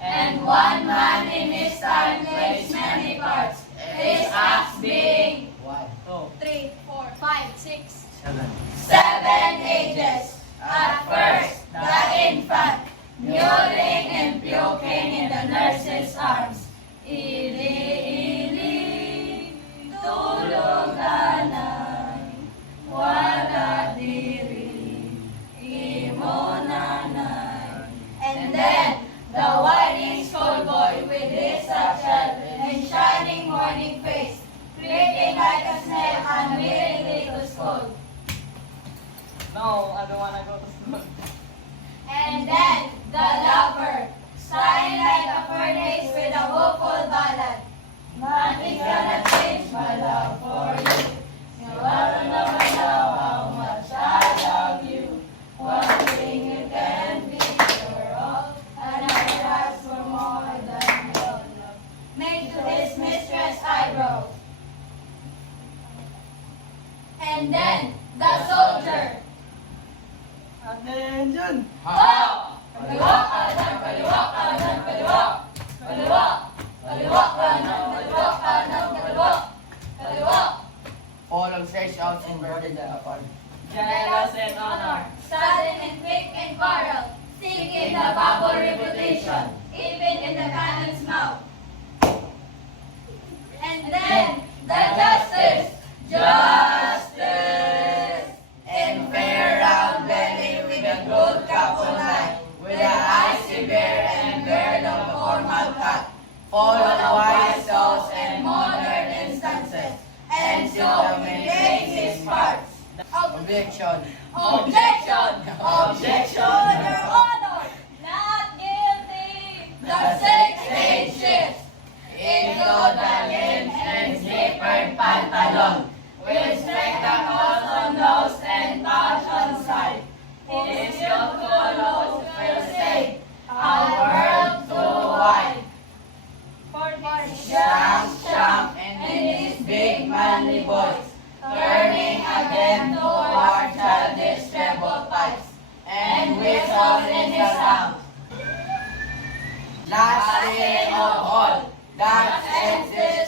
And one man in his time plays many parts. His acts being 3, 4, 5, 6. 7 ages. At first, the infant, mewling and puking in the nurse's arms. Ili, tulog nanay, wala diri, imo nanay. And then, the whining schoolboy with his satchel and shining morning face, creeping like a snail unwillingly to school. No, I don't wanna go to school. And then, the lover, sighing like a furnace with a woeful ballad. Nothing gonna change my love for you. You ought to know how much I love you. One thing you can be sure of, and I ask for more than your love. Made to his mistress eyebrows. And then, the soldier. Attention! Oh! Kaliwa kanan, kaliwa kanan, kaliwa. Kaliwa, kaliwa kanan, kaliwa kanan, kaliwa. Kaliwa. All of search out and burden the upon. Jealous and honor. Sudden and quick and quarrel, seeking the bubble reputation, even in the cannon's mouth. And then, the justice, justice, in fair round belly with a gold cap on eye, with an icy bear and beard of formal cut, full of wise souls and modern instances, and so he plays his parts. Objection. Objection! Objection, Your Honor! Not guilty! The 6 age shifts into the limbs and slippered pantalon, with spectacles on nose and pouch on side. His youthful nose will say, a world too wide. Shamp, shamp, and his big manly voice, turning again toward childish treble pipes, and whistles in his hand. Last thing of all, that ends this